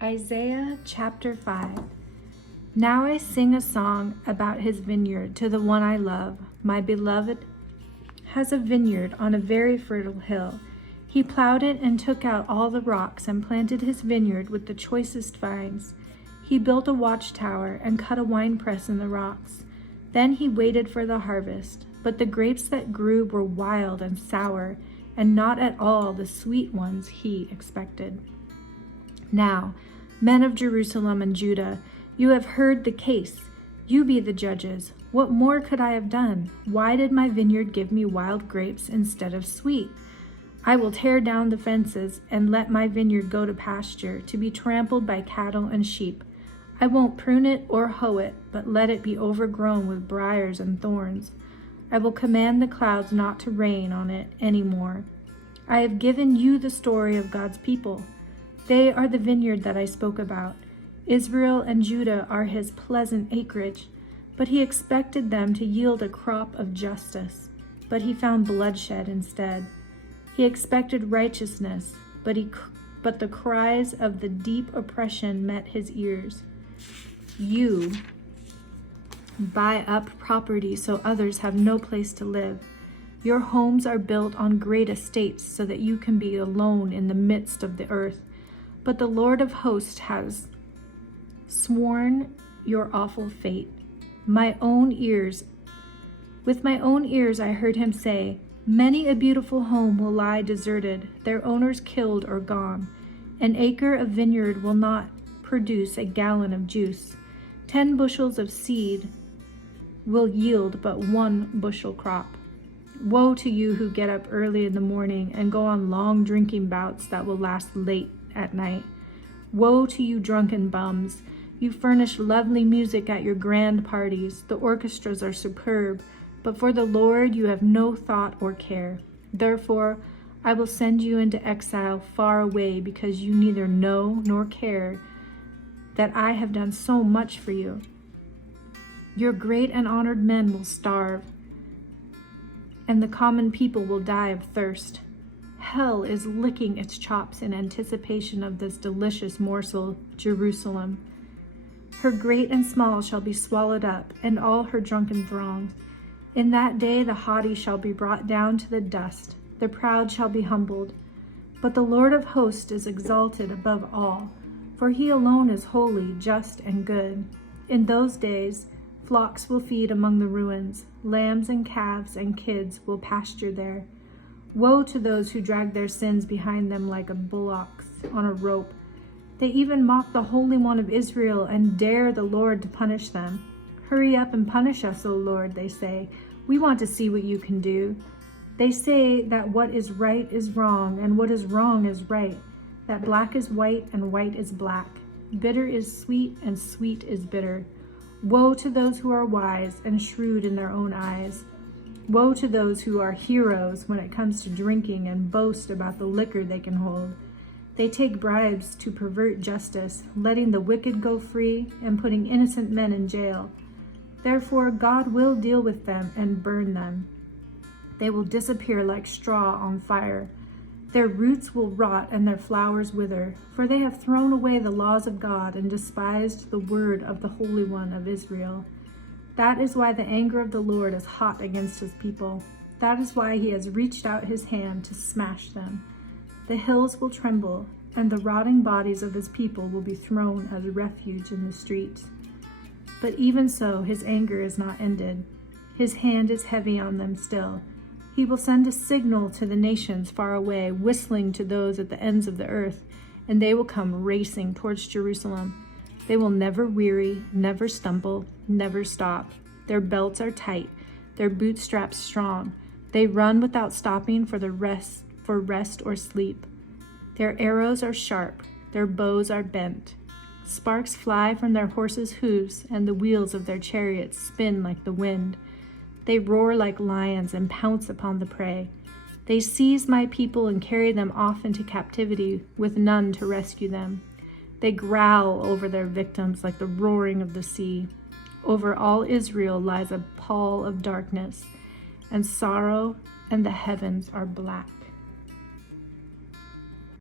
Isaiah chapter 5. Now I sing a song about his vineyard to the one I love. My beloved has a vineyard on a very fertile hill. He plowed it and took out all the rocks and planted his vineyard with the choicest vines. He built a watchtower and cut a winepress in the rocks. Then he waited for the harvest, but the grapes that grew were wild and sour, and not at all the sweet ones he expected. Now, men of Jerusalem and Judah, you have heard the case. You be the judges. What more could I have done? Why did my vineyard give me wild grapes instead of sweet? I will tear down the fences and let my vineyard go to pasture, to be trampled by cattle and sheep. I won't prune it or hoe it, but let it be overgrown with briars and thorns. I will command the clouds not to rain on it any more. I have given you the story of God's people. They are the vineyard that I spoke about. Israel and Judah are his pleasant acreage, but he expected them to yield a crop of justice, but he found bloodshed instead. He expected righteousness, but the cries of the deep oppression met his ears. You buy up property so others have no place to live. Your homes are built on great estates so that you can be alone in the midst of the earth. But the Lord of hosts has sworn your awful fate. With my own ears I heard him say, many a beautiful home will lie deserted, their owners killed or gone. An acre of vineyard will not produce a gallon of juice. 10 bushels of seed will yield but 1 bushel crop. Woe to you who get up early in the morning and go on long drinking bouts that will last late at night. Woe to you drunken bums. You furnish lovely music at your grand parties. The orchestras are superb, but for the Lord you have no thought or care. Therefore, I will send you into exile far away because you neither know nor care that I have done so much for you. Your great and honored men will starve, and the common people will die of thirst. Hell is licking its chops in anticipation of this delicious morsel, Jerusalem. Her great and small shall be swallowed up, and all her drunken throngs. In that day the haughty shall be brought down to the dust, the proud shall be humbled. But the Lord of hosts is exalted above all, for he alone is holy, just, and good. In those days flocks will feed among the ruins, lambs and calves and kids will pasture there. Woe to those who drag their sins behind them like bullocks on a rope. They even mock the Holy One of Israel and dare the Lord to punish them. Hurry up and punish us, O Lord, they say. We want to see what you can do. They say that what is right is wrong and what is wrong is right, that black is white and white is black. Bitter is sweet and sweet is bitter. Woe to those who are wise and shrewd in their own eyes. Woe to those who are heroes when it comes to drinking and boast about the liquor they can hold. They take bribes to pervert justice, letting the wicked go free and putting innocent men in jail. Therefore, God will deal with them and burn them. They will disappear like straw on fire. Their roots will rot and their flowers wither, for they have thrown away the laws of God and despised the word of the Holy One of Israel. That is why the anger of the Lord is hot against his people. That is why he has reached out his hand to smash them. The hills will tremble, and the rotting bodies of his people will be thrown as refuge in the streets. But even so, his anger is not ended. His hand is heavy on them still. He will send a signal to the nations far away, whistling to those at the ends of the earth, and they will come racing towards Jerusalem. They will never weary, never stumble, never stop. Their belts are tight, their bootstraps strong. They run without stopping for rest or sleep. Their arrows are sharp, their bows are bent. Sparks fly from their horses' hooves, and the wheels of their chariots spin like the wind. They roar like lions and pounce upon the prey. They seize my people and carry them off into captivity with none to rescue them. They growl over their victims like the roaring of the sea. Over all Israel lies a pall of darkness and sorrow, and the heavens are black.